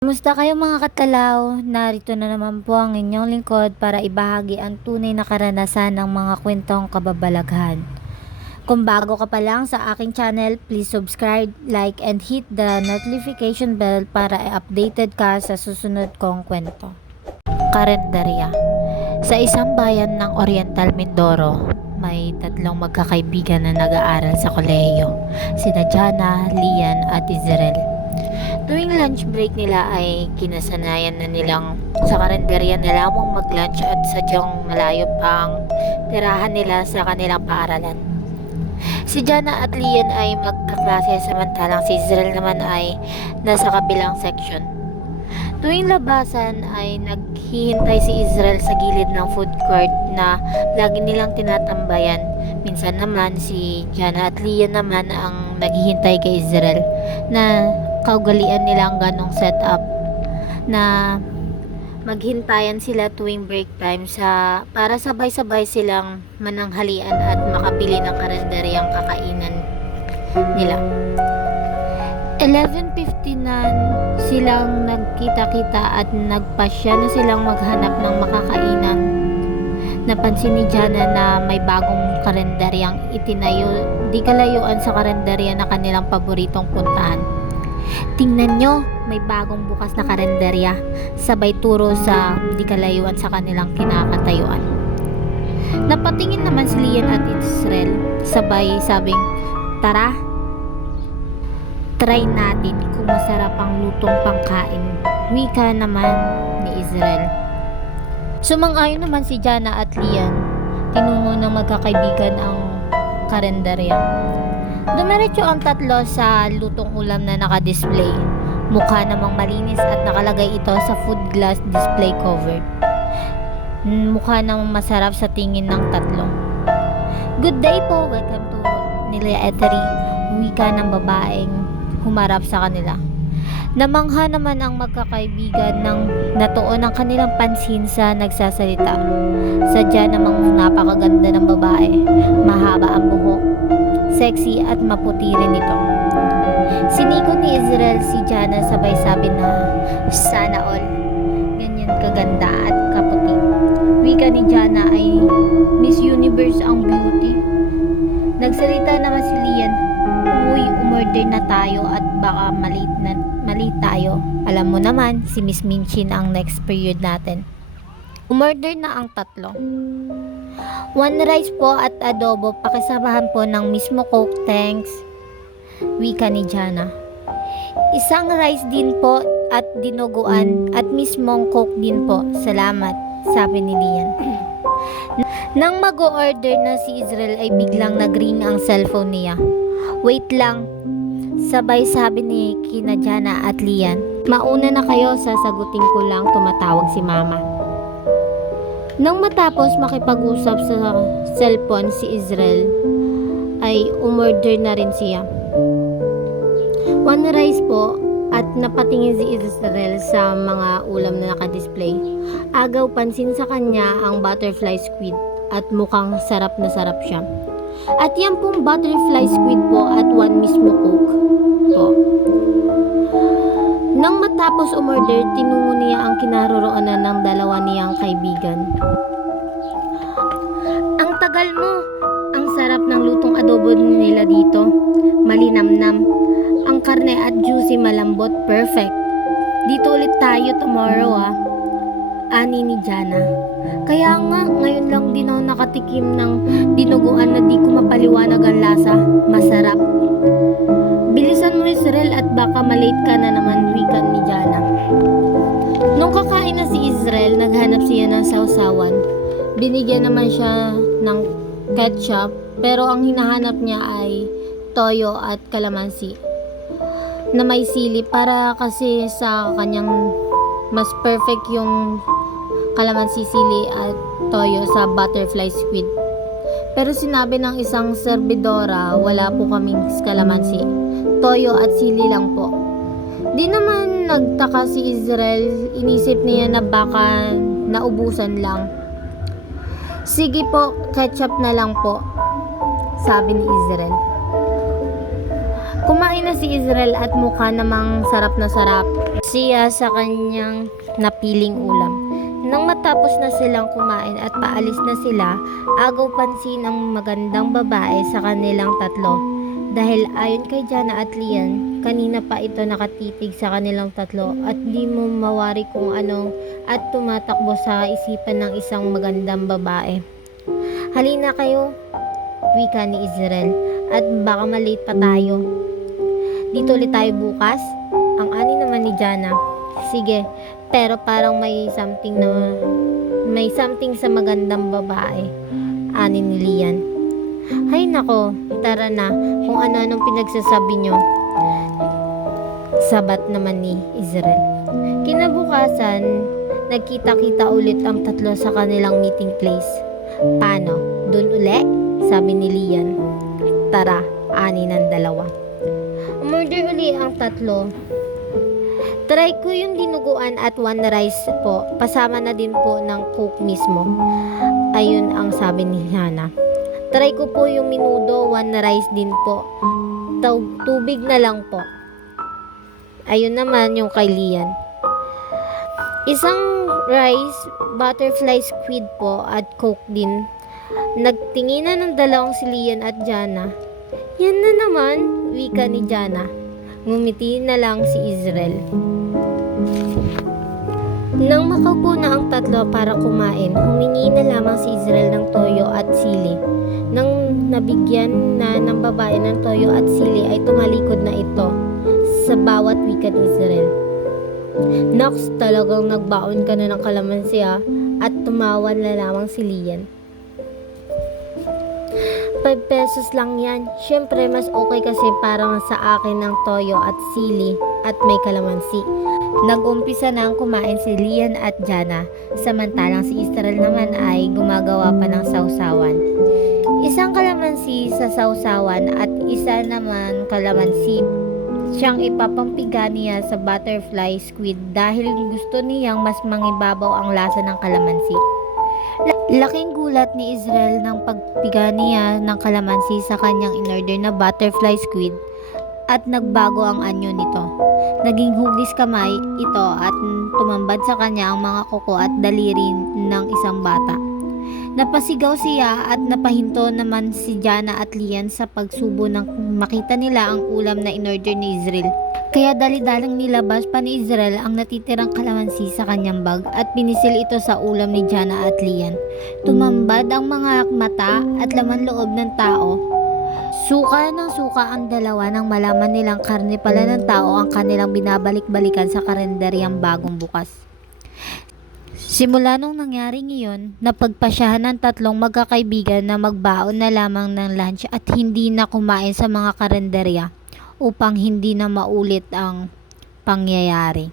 Kumusta kayo mga katalaw? Narito na naman po ang inyong lingkod para ibahagi ang tunay na karanasan ng mga kwentong kababalaghan. Kung bago ka pa lang sa aking channel, please subscribe, like, and hit the notification bell para updated ka sa susunod kong kwento. Karenderya. Sa isang bayan ng Oriental Mindoro, may tatlong magkakaibigan na nag-aaral sa kolehiyo, sina Jana, Lian at Israel. Tuwing lunch break nila ay kinasanayan na nilang sa karenderya na lamang mag-lunch at sadyang malayo pang tirahan nila sa kanilang paaralan. Si Jana at Lian ay magkaklase samantalang si Israel naman ay nasa kabilang section. Tuwing labasan ay naghihintay si Israel sa gilid ng food court na lagi nilang tinatambayan. Minsan naman si Jana at Lian naman ang naghihintay kay Israel na kaugalian nila ang ganong setup na maghintayan sila tuwing break time para sabay-sabay silang mananghalian at makabili ng karenderyang kakainan nila. 11:50 na silang nagkita-kita at nagpasya na silang maghanap ng makakainan. Napansin ni Jana na may bagong karenderyang itinayo di kalayuan sa karenderya na kanilang paboritong puntahan. Tingnan nyo, may bagong bukas na karenderya, sabay turo sa di kalayuan sa kanilang kinakatayuan. Napatingin naman si Lian at Israel, sabay sabing, tara, try natin kung masarap ang lutong pangkain. Wika naman ni Israel. Sumang-ayon naman si Jana at Lian, tinungo ng magkakaibigan ang karenderya. Dumiretso ang tatlo sa lutong ulam na nakadisplay. Mukha namang malinis at nakalagay ito sa food glass display cover. Mukha namang masarap sa tingin ng tatlo. Good day po, welcome to nila Etery, wika ng babaeng humarap sa kanila. Namangha naman ang magkakaibigan ng natuon ang kanilang pansin sa nagsasalita. Sadya namang napakaganda ng babae, mahaba ang buhok, sexy at maputi rin ito. Sinikot ni Israel si Jana sabay sabi na sana all ganyan kaganda at kaputi. Wika ni Jana ay Miss Universe ang beauty. Nagsalita naman si Lian, uy, umorder na tayo at baka mali tayo. Alam mo naman, si Miss Minchin ang next period natin. Umorder na ang tatlo. 1 rice po at adobo, pakisamahan po ng mismo Coke, thanks. Wika ni Jana. Isang rice din po at dinuguan at mismong Coke din po, salamat, sabi ni Lian. Nang mag-order na si Israel ay biglang nag-ring ang cellphone niya. Wait lang, sabay sabi ni kina Jana at Lian. Mauna na kayo, sasagutin ko lang, tumatawag si mama. Nang matapos makipag-usap sa cellphone si Israel, ay umorder na rin siya. 1 rice po at napatingin si Israel sa mga ulam na nakadisplay. Agaw pansin sa kanya ang butterfly squid at mukhang sarap na sarap siya. At yan pong butterfly squid po at 1 mismo Coke po. Nang matapos umorder, tinungo niya ang kinaroroonan ng dalawa niyang kaibigan. Ang tagal mo! Ang sarap ng lutong adobo nila dito. Malinamnam. Ang karne at juicy malambot, perfect. Dito ulit tayo tomorrow ani ni Jana. Kaya nga, ngayon lang din ako nakatikim ng dinuguan na di ko mapaliwanag ang lasa. Masarap. Bilisan mo Israel at baka malate ka na naman, wika ni Jana. Nung kakain na si Israel, naghanap siya ng sausawan. Binigyan naman siya ng ketchup, pero ang hinahanap niya ay toyo at kalamansi na may sili para kasi sa kanyang mas perfect yung kalamansi, sili at toyo sa butterfly squid. Pero sinabi ng isang serbidora, wala po kaming kalamansi, toyo at sili lang po. Di naman nagtaka si Israel, inisip niya na baka naubusan lang. Sige po, ketchup na lang po, sabi ni Israel. Kumain na si Israel at mukha namang sarap na sarap siya sa kanyang napiling ulam. Nang matapos na silang kumain at paalis na sila, agaw pansin ang magandang babae sa kanilang tatlo. Dahil ayon kay Jana at Lian, kanina pa ito nakatitig sa kanilang tatlo at di mo mawari kung ano at tumatakbo sa isipan ng isang magandang babae. Halina kayo, wika ni Israel, at baka malate pa tayo. Dito ulit tayo bukas? Ang ani naman ni Jana. Sige, pero parang may something sa magandang babae. Ani ni Lian. Hay nako, tara na kung ano-anong pinagsasabi nyo. Sabat naman ni Israel. Kinabukasan, nagkita-kita ulit ang tatlo sa kanilang meeting place. Paano? Dun uli? Sabi ni Lian. Tara, ani ng dalawa. Umorder uli ang tatlo. Try ko yung dinuguan at one rice po. Pasama na din po ng coke mismo. Ayun ang sabi ni Hana. Try ko po yung minudo, one rice din po. Tubig na lang po. Ayun naman yung kay Lian. Isang rice, butterfly squid po at coke din. Nagtinginan ng dalawang si Lian at Jana. Yan na naman, wika ni Jana. Ngumiti na lang si Israel. Nang makaupo na ang tatlo para kumain, humingi na lamang si Israel ng toyo at sili. Nang nabigyan na ng babae ng toyo at sili ay tumalikod na ito sa bawat wika ni Israel. Nox, talagang nagbaon ka na ng kalamansi at tumawa na lamang si Lian. 5 pesos lang yan. Siyempre, mas okay kasi para sa akin ng toyo at sili at may kalamansi. Nag-umpisa na ang kumain si Lian at Jana, samantalang si Israel naman ay gumagawa pa ng sausawan. Isang kalamansi sa sausawan at isa naman kalamansi siyang ipapampiga niya sa butterfly squid dahil gusto niyang mas mangibabaw ang lasa ng kalamansi. Laking gulat ni Israel nang pagpiga niya ng kalamansi sa kanyang inorder na butterfly squid at nagbago ang anyo nito. Naging hugis kamay ito at tumambad sa kanya ang mga kuko at daliri ng isang bata. Napasigaw siya at napahinto naman si Jana at Lian sa pagsubo nang makita nila ang ulam na inorder ni Israel. Kaya dali-dalang nilabas pa ni Israel ang natitirang kalamansi sa kanyang bag at pinisil ito sa ulam ni Jana at Lian. Tumambad ang mga mata at laman loob ng tao. Suka ng suka ang dalawa nang malaman nilang karne pala ng tao ang kanilang binabalik-balikan sa karenderyang bagong bukas. Simula nung nangyari ngayon, napagpasyahan ng tatlong magkakaibigan na magbaon na lamang ng lunch at hindi na kumain sa mga karenderya upang hindi na maulit ang pangyayari.